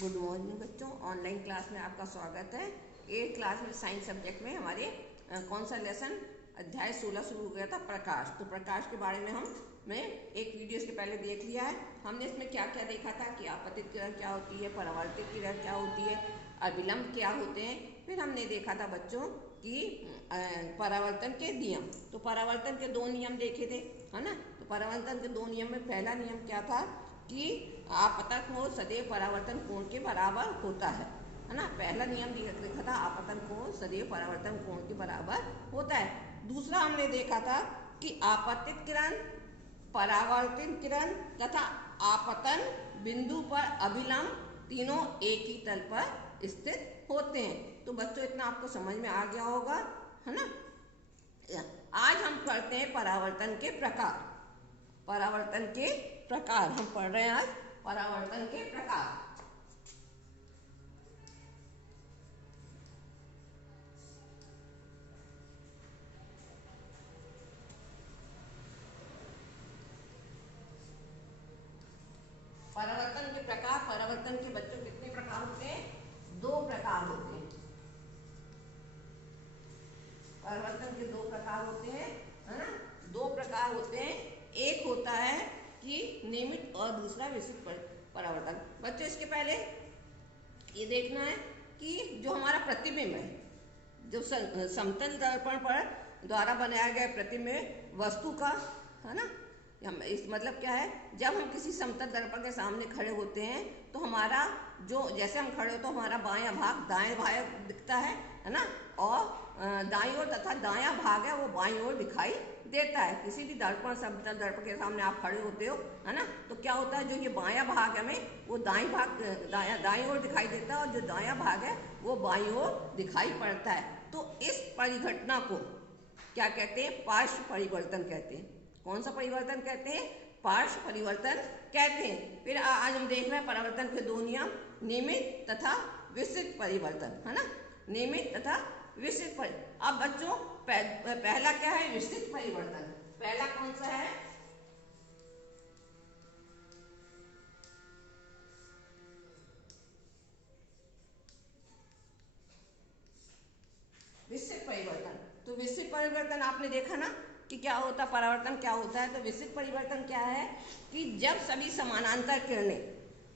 Good morning बच्चों, online class में आपका स्वागत है। 8th क्लास में साइंस सब्जेक्ट में हमारे कौन सा लेसन अध्याय 16 शुरू हो गया था, प्रकाश। तो प्रकाश के बारे में हमने एक वीडियो इसके पहले देख लिया है। हमने इसमें क्या क्या देखा था कि आपतित किरण क्या होती है, परावर्तित किरण क्या होती है, अभिलंब क्या होते हैं। फिर हमने देखा था बच्चों कि परावर्तन के नियम। तो परावर्तन के 2 नियम देखे थे, है ना। तो परावर्तन के 2 नियम में पहला नियम क्या था कि आपतन कोण सदैव परावर्तन कोण के बराबर होता है ना। पहला नियम लिखा था आपतन कोण सदैव परावर्तन कोण के बराबर होता है। दूसरा हमने देखा था कि आपतित किरण, परावर्तित किरण तथा आपतन बिंदु पर अभिलंब तीनों एक ही तल पर स्थित होते हैं। तो बच्चों इतना आपको समझ में आ गया होगा, है ना। आज हम पढ़ते हैं परावर्तन के प्रकार। परावर्तन के प्रकार हम पढ़ रहे हैं आज, परावर्तन के प्रकार। परावर्तन के प्रकार, परावर्तन के बच्चों कितने प्रकार होते हैं? 2 प्रकार होते हैं। परावर्तन के 2 प्रकार होते हैं, है ना। 2 प्रकार होते हैं। एक होता है कि नियमित और दूसरा विशिष्ट परावर्तन। बच्चों इसके पहले ये देखना है कि जो हमारा प्रतिबिंब है, जो समतल दर्पण पर द्वारा बनाया गया प्रतिबिंब वस्तु का, है ना। इस मतलब क्या है, जब हम किसी समतल दर्पण के सामने खड़े होते हैं तो हमारा जो जैसे हम खड़े हो तो हमारा बायां भाग दाएं भाग दिखता है ना। और दाईं ओर तथा दायां भाग है वो बाईं ओर दिखाई देता है। किसी भी दर्पण समतल दर्पण के सामने आप खड़े होते हो, है ना, तो क्या होता है, जो ये बायां भाग है हमें वो दाईं ओर दिखाई देता है और जो दायां भाग है वो बाईं ओर दिखाई पड़ता है। तो इस परिघटना को क्या कहते हैं? पार्श्व परिवर्तन कहते हैं। कौन सा परिवर्तन कहते हैं? पार्श्व परिवर्तन कहते हैं। फिर आज हम देख रहे हैं परावर्तन के 2 नियम, नियमित तथा विस्तृत परिवर्तन, है ना। नियमित तथा विस्तृत परिवर्तन। अब बच्चों पहला क्या है? विस्तृत परिवर्तन। पहला कौन सा है? विस्तृत परिवर्तन। तो विस्तृत परिवर्तन आपने देखा ना कि क्या होता है, परावर्तन क्या होता है। तो विस्तृत परिवर्तन क्या है कि जब सभी समानांतर किरणें,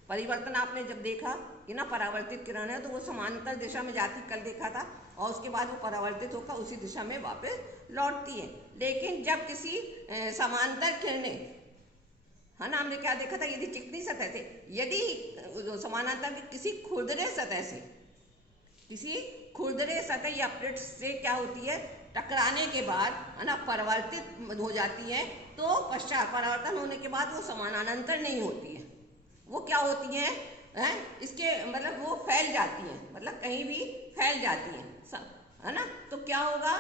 परिवर्तन आपने जब देखा कि ना परावर्तित किरण है तो वो समानांतर दिशा में जाती, कल देखा था, और उसके बाद वो परावर्तित होकर उसी दिशा में वापस लौटती है। लेकिन जब किसी समांतर किरणें, है ना, हमने क्या देखा था, यदि चिकनी सतह थे, यदि समानांतर किसी खुरदरे सतह से, किसी खुरदरे सतह या पृष्ठ से क्या होती है, टकराने के बाद, है ना, परावर्तित हो जाती है, तो पश्चात परावर्तन होने के बाद वो समानांतर नहीं होती है। वो क्या होती है, इसके मतलब वो फैल जाती है, मतलब कहीं भी फैल जाती है ना। तो क्या होगा,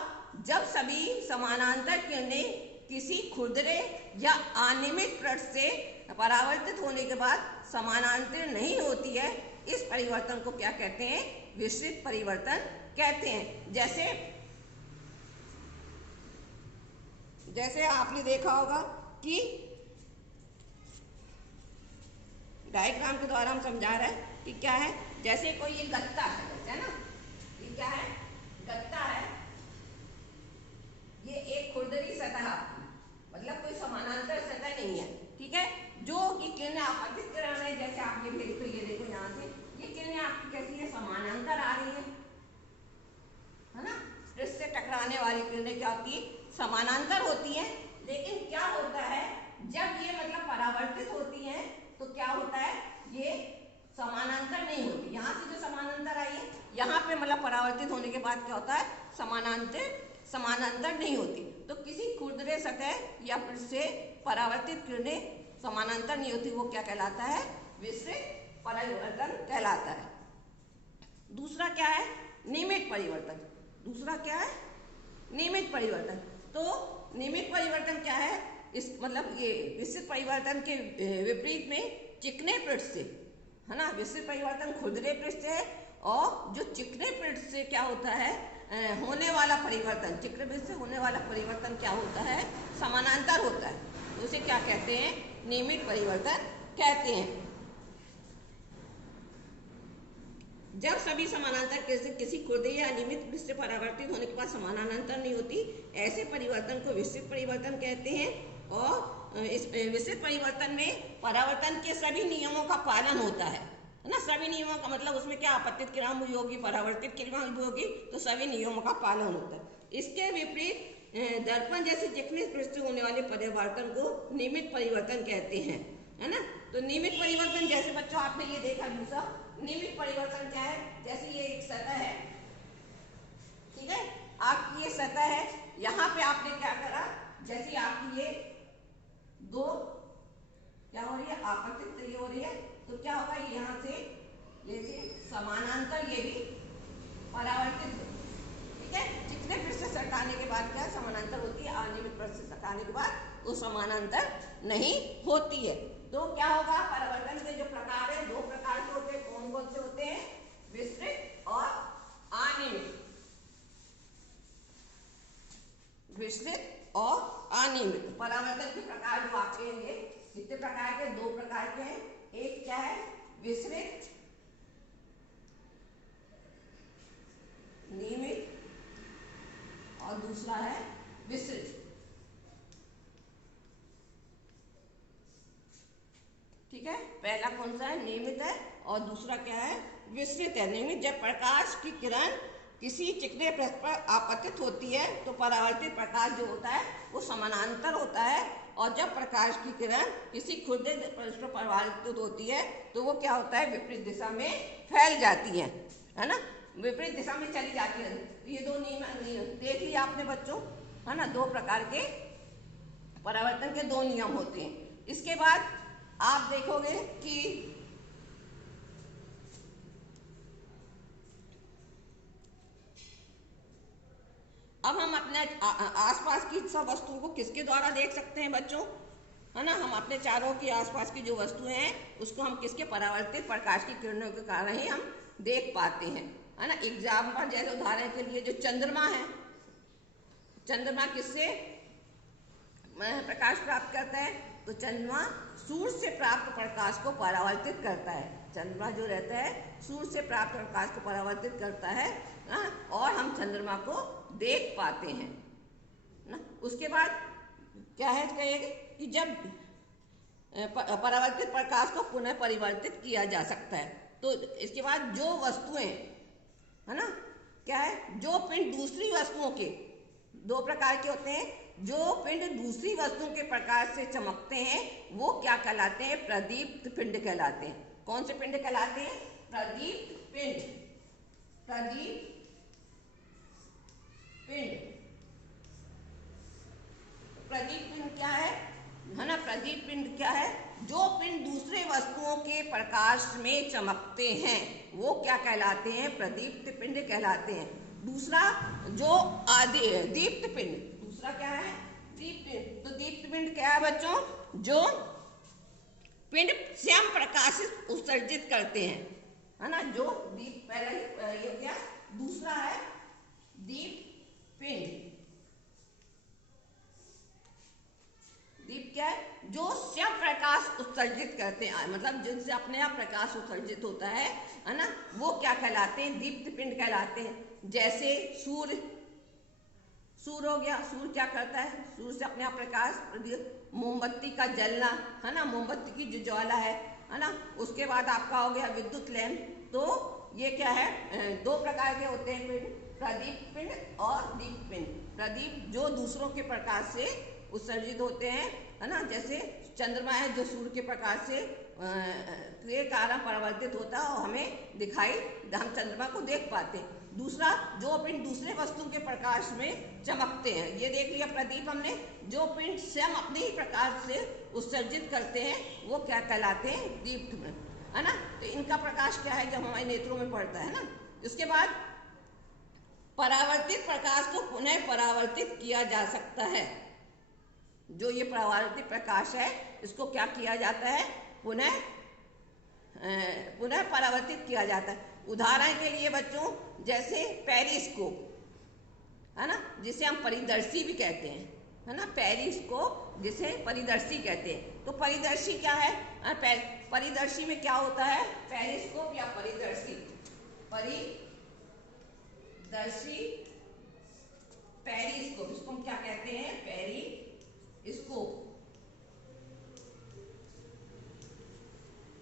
जब सभी समानांतर किरणें किसी खुरदरे या अनियमित पृष्ठ से परावर्तित होने के बाद समानांतर नहीं होती है, इस परिवर्तन को क्या कहते हैं? विस्तृत परिवर्तन कहते हैं। जैसे आपने देखा होगा कि डायग्राम के द्वारा हम समझा रहे हैं कि क्या है, जैसे कोई ये गत्ता है ना, ये क्या है? गत्ता है। ये एक खुरदरी सतह आपकी, मतलब कोई समानांतर सतह नहीं है, ठीक है। जो कि किरणें आपतित किरण है, जैसे आप ये देखो, ये देखो यहाँ से ये किरणें आपकी कैसी है? समानांतर आ रही है ना। जिससे टकराने वाली किरणें क्या आपकी समानांतर होती है। लेकिन क्या होता है, जब ये मतलब परावर्तित होती है तो क्या होता है, ये समानांतर नहीं होती। यहाँ से जो समानांतर आई है, यहाँ पे मतलब परावर्तित होने के बाद क्या होता है, समानांतर नहीं होती। तो किसी खुरदरे सतह या पृष्ठ से परावर्तित किरणें समानांतर नहीं होती, वो क्या कहलाता है? विस्तृत परिवर्तन कहलाता है। दूसरा क्या है? नियमित परिवर्तन। दूसरा क्या है? नियमित परिवर्तन। तो नियमित परिवर्तन क्या है? इस मतलब ये विस्तृत परिवर्तन के विपरीत में चिकने पृष्ठ से, है ना, विस्तृत परिवर्तन खुरदरे पृष्ठ से, और जो चिकने पृष्ठ से क्या होता है, होने वाला परिवर्तन, चिकने पृष्ठ से होने वाला परिवर्तन क्या होता है? समानांतर होता है। तो उसे क्या कहते हैं? नियमित परिवर्तन कहते हैं। जब सभी समानांतर किसी खुरदे या अनियमित पृष्ठ से परावर्तित होने के बाद समानांतर नहीं होती, ऐसे परिवर्तन को विस्तृत परिवर्तन कहते हैं। और इस विस्तृत परिवर्तन में परावर्तन के सभी नियमों का पालन होता है ना। सभी नियमों का मतलब उसमें क्या, आपतित किरण हुई होगी, परावर्तित किरण हुई होगी, तो सभी नियमों का पालन होता है। इसके विपरीत दर्पण जैसे चिकने पृष्ठ होने वाले परिवर्तन को नियमित परिवर्तन कहते हैं, है ना। तो नियमित परिवर्तन जैसे बच्चों आपने ये देखा दूसरा, नियमित परिवर्तन क्या है, जैसे ये एक सतह है, ठीक है, आपकी ये सतह है, यहाँ पे आपने क्या करा, जैसे आपकी ये दो क्या हो रही है, आपतित ये हो रही है, तो क्या होगा, यहाँ से जैसे समानांतर ये भी परावर्तित, ठीक है। चिकने पृष्ठ से सटाने के बाद क्या समानांतर होती है, अनियमित पृष्ठ से सटाने के बाद वो समानांतर नहीं होती है। तो क्या होगा, परावर्तन के जो प्रकार है, दो प्रकार के होते हैं। कौन कौन से होते हैं, विस्तृत और अनियमित। विस्तृत और अनियमित परावर्तन के प्रकार जो आपके हैं, कितने प्रकार के, दो प्रकार के हैं। एक क्या है, विस्तृत नियमित, और दूसरा है विस्तृत, ठीक है। पहला कौन सा है, नियमित है, और दूसरा क्या है, विस्तृत है। नियमित, जब प्रकाश की किरण किसी चिकने पृष्ठ पर आपतित होती है तो परावर्तित प्रकाश जो होता है वो समानांतर होता है, और जब प्रकाश की किरण किसी खुरदे पृष्ठ पर परावर्तित होती है तो वो क्या होता है, विपरीत दिशा में फैल जाती है ना, विपरीत दिशा में चली जाती है। ये दो नियम देख लिया आपने बच्चों, है ना। दो प्रकार के परावर्तन के दो नियम होते हैं। इसके बाद आप देखोगे कि अब हम अपने आसपास की सब वस्तुओं को किसके द्वारा देख सकते हैं बच्चों, है ना। हम अपने चारों की आसपास की जो वस्तुएं हैं उसको हम किसके, परावर्तित प्रकाश की किरणों के कारण ही हम देख पाते हैं, है ना। एग्जाम्पल जैसे उदाहरण के लिए जो चंद्रमा है, चंद्रमा किससे प्रकाश प्राप्त करता है, तो चंद्रमा सूर्य से प्राप्त प्रकाश को परावर्तित करता है। चंद्रमा जो रहता है सूर्य से प्राप्त प्रकाश को परावर्तित करता है ना, और हम चंद्रमा को देख पाते हैं ना। उसके बाद क्या है, कहेंगे कि जब परावर्तित प्रकाश को पुनः परिवर्तित किया जा सकता है, तो इसके बाद जो वस्तुएं, है ना, क्या है, जो पिंड दूसरी वस्तुओं के, दो प्रकार के होते हैं, जो पिंड दूसरी वस्तुओं के प्रकाश से चमकते हैं वो क्या कहलाते हैं, प्रदीप्त पिंड कहलाते हैं। कौन से पिंड कहलाते हैं, प्रदीप्त पिंड, प्रदीप्त पिंड। प्रदीप्त पिंड क्या है ना, प्रदीप्त पिंड क्या है, जो पिंड दूसरे वस्तुओं के प्रकाश में चमकते हैं वो क्या कहलाते हैं, प्रदीप्त पिंड कहलाते हैं। दूसरा जो दीप्त पिंड, दूसरा क्या है, दीप्त पिंड। तो दीप्त पिंड क्या है बच्चों, जो पिंड स्वयं प्रकाश उत्सर्जित करते हैं, है ना। जो दीप, पहला ये हो गया, दूसरा है दीप्त पिंड। दीप क्या है, जो स्वयं प्रकाश उत्सर्जित करते हैं, मतलब जिनसे अपने आप प्रकाश उत्सर्जित होता है ना, वो क्या कहलाते हैं, दीप्त पिंड कहलाते हैं। जैसे सूर्य, सूर्य हो गया, सूर्य क्या करता है, सूर्य से अपने आप प्रकाश, मोमबत्ती का जलना, है ना, मोमबत्ती की जो ज्वाला है ना। उसके बाद आपका हो गया विद्युत लैंप। तो ये क्या है, दो प्रकार के होते हैं पिंड, प्रदीप पिंड और दीप पिंड। प्रदीप जो दूसरों के प्रकाश से उत्सर्जित होते हैं, है ना, जैसे चंद्रमा है जो सूर्य के प्रकाश से के कारण परावर्तित होता है और हमें दिखाई, हम चंद्रमा को देख पाते हैं। दूसरा जो पिंड दूसरे वस्तु के प्रकाश में चमकते हैं, ये देख लिया प्रदीप हमने। जो पिंड स्वयं अपने ही प्रकाश से उत्सर्जित करते हैं वो क्या कहलाते हैं, दीप्त में, है ना। तो इनका प्रकाश क्या है, जब हमारे नेत्रों में पड़ता है ना। इसके बाद परावर्तित प्रकाश को पुनः परावर्तित किया जा सकता है। जो ये परावर्तित प्रकाश है इसको क्या किया जाता है, पुनः परावर्तित किया जाता है। उदाहरण के लिए बच्चों जैसे पेरिस्कोप, है ना, जिसे हम परिदर्शी भी कहते हैं, है ना, पेरिस्कोप जिसे परिदर्शी कहते हैं। तो परिदर्शी क्या है, परिदर्शी में क्या होता है, पेरिस्कोप या परिदर्शी, परिदर्शी पेरिस्कोप, इसको हम क्या कहते हैं? पेरिस्कोप।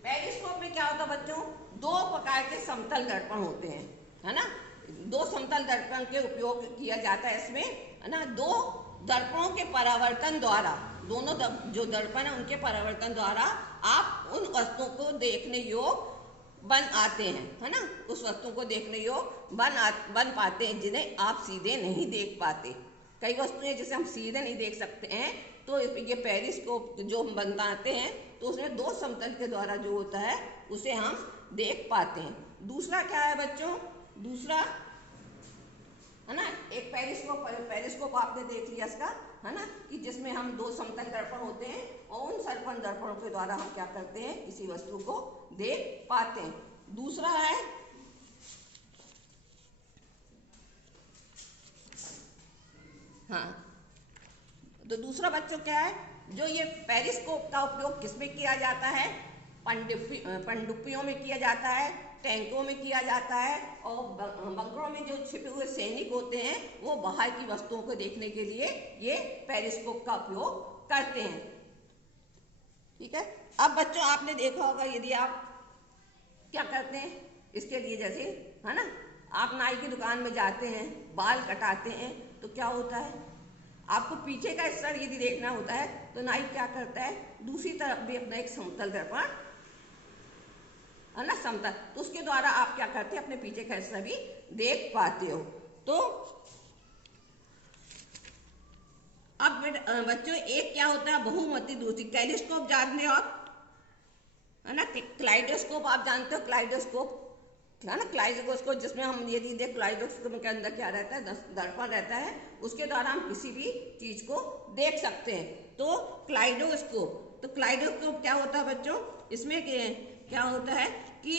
पेरिस्कोप में क्या होता है बच्चों? दो प्रकार के समतल दर्पण होते हैं, है ना। दो समतल दर्पण के उपयोग किया जाता है इसमें, है ना। दो दर्पणों के परावर्तन द्वारा, दोनों जो दर्पण है उनके परावर्तन द्वारा आप उन वस्तुओं को देखने योग्य बन आते हैं, है ना। उस वस्तु को देखने योग्य बन पाते हैं जिन्हें आप सीधे नहीं देख पाते। कई वस्तुएं जिसे हम सीधे नहीं देख सकते हैं, तो ये पेरिस्कोप जो हम बनाते हैं तो उसमें दो समतल के द्वारा जो होता है उसे हम देख पाते हैं। दूसरा क्या है बच्चों? दूसरा, है ना, एक पेरिस्कोप आपने देख लिया इसका, है ना, कि जिसमें हम दो समतल दर्पण होते हैं और उन समतल दर्पणों के द्वारा हम क्या करते हैं? किसी वस्तु को देख पाते हैं। दूसरा है तो दूसरा बच्चों क्या है? जो ये पेरिस्कोप का उपयोग किसमें किया जाता है? पनडुब्बियों में किया जाता है, टैंकों में किया जाता है, और बंकरों में जो छिपे हुए सैनिक होते हैं वो बाहर की वस्तुओं को देखने के लिए ये पेरिस्कोप का उपयोग करते हैं। ठीक है। अब बच्चों आपने देखा होगा, यदि आप क्या करते हैं इसके लिए, जैसे, है ना, आप नाई की दुकान में जाते हैं, बाल कटाते हैं, तो क्या होता है? आपको पीछे का हिस्सा यदि देखना होता है तो नाई क्या करता है? दूसरी तरफ भी अपना एक समतल दर्पण, है ना, समतल, तो उसके द्वारा आप क्या करते हैं? अपने पीछे का हिस्सा भी देख पाते हो। तो अब बच्चों एक क्या होता है? बहुमुखी दूरबीन, टेलीस्कोप जानते हो आप, है ना। क्लाइडोस्कोप आप जानते हो? क्लाइडोस्कोप, है ना, क्लाइडोस्कोप जिसमें हम यदि देख, क्लाइडोस्कोप के अंदर क्या रहता है? दर्पण रहता है, उसके द्वारा हम किसी भी चीज को देख सकते हैं। तो क्लाइडोस्कोप क्या होता है बच्चों? इसमें क्या होता है कि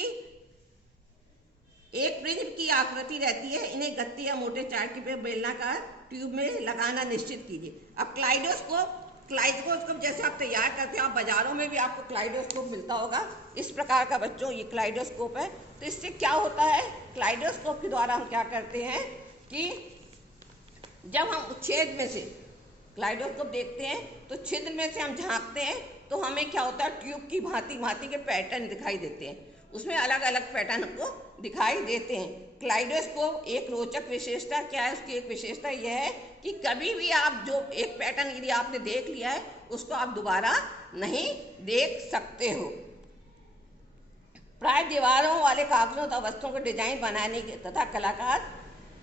एक प्रिज्म की आकृति रहती है, इन्हें गत्ते या मोटे चार्ट के बेलनाकार ट्यूब में लगाना निश्चित कीजिए। अब क्लाइडोस्कोप जैसे आप तैयार करते हो, आप बाजारों में भी आपको क्लाइडोस्कोप मिलता होगा, इस प्रकार का बच्चों ये क्लाइडोस्कोप है। तो इससे क्या होता है? क्लाइडोस्कोप के द्वारा हम क्या करते हैं कि जब हम छेद में से क्लाइडोस्कोप देखते हैं तो छिद्र में से हम झांकते हैं तो हमें क्या होता है? ट्यूब की भांति के पैटर्न दिखाई देते हैं, उसमें अलग अलग पैटर्न हमको दिखाई देते हैं। क्लाइडोस्कोप एक रोचक विशेषता क्या है? उसकी एक विशेषता यह है कि कभी भी आप जो एक पैटर्न यदि आपने देख लिया है उसको आप दोबारा नहीं देख सकते हो। प्राय दीवारों वाले कागजों तथा वस्तुओं को डिजाइन बनाने के तथा कलाकार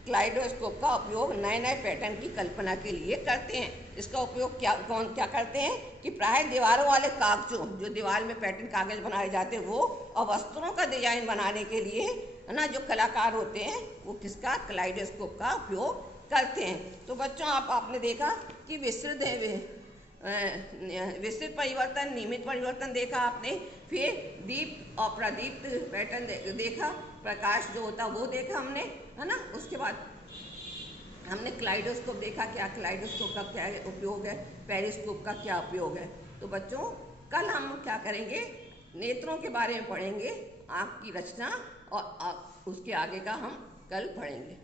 क्लाइडोस्कोप का उपयोग नए नए पैटर्न की कल्पना के लिए करते हैं। इसका उपयोग क्या करते हैं कि प्राय दीवारों वाले कागजों, जो दीवार में पैटर्न कागज बनाए जाते हैं वो, और वस्त्रों का डिजाइन बनाने के लिए, है ना, जो कलाकार होते हैं वो किसका? क्लाइडोस्कोप का उपयोग करते हैं। तो बच्चों आपने देखा कि विस्तृत परिवर्तन, नियमित परिवर्तन देखा आपने, फिर दीप्त और प्रदीप्त पैटर्न देखा, प्रकाश जो होता वो देखा हमने, है ना। उसके बाद हमने क्लाइडोस्कोप देखा, क्या क्लाइडोस्कोप का क्या उपयोग है, पेरिस्कोप का क्या उपयोग है। तो बच्चों कल हम क्या करेंगे? नेत्रों के बारे में पढ़ेंगे, आँख की रचना, और उसके आगे का हम कल पढ़ेंगे।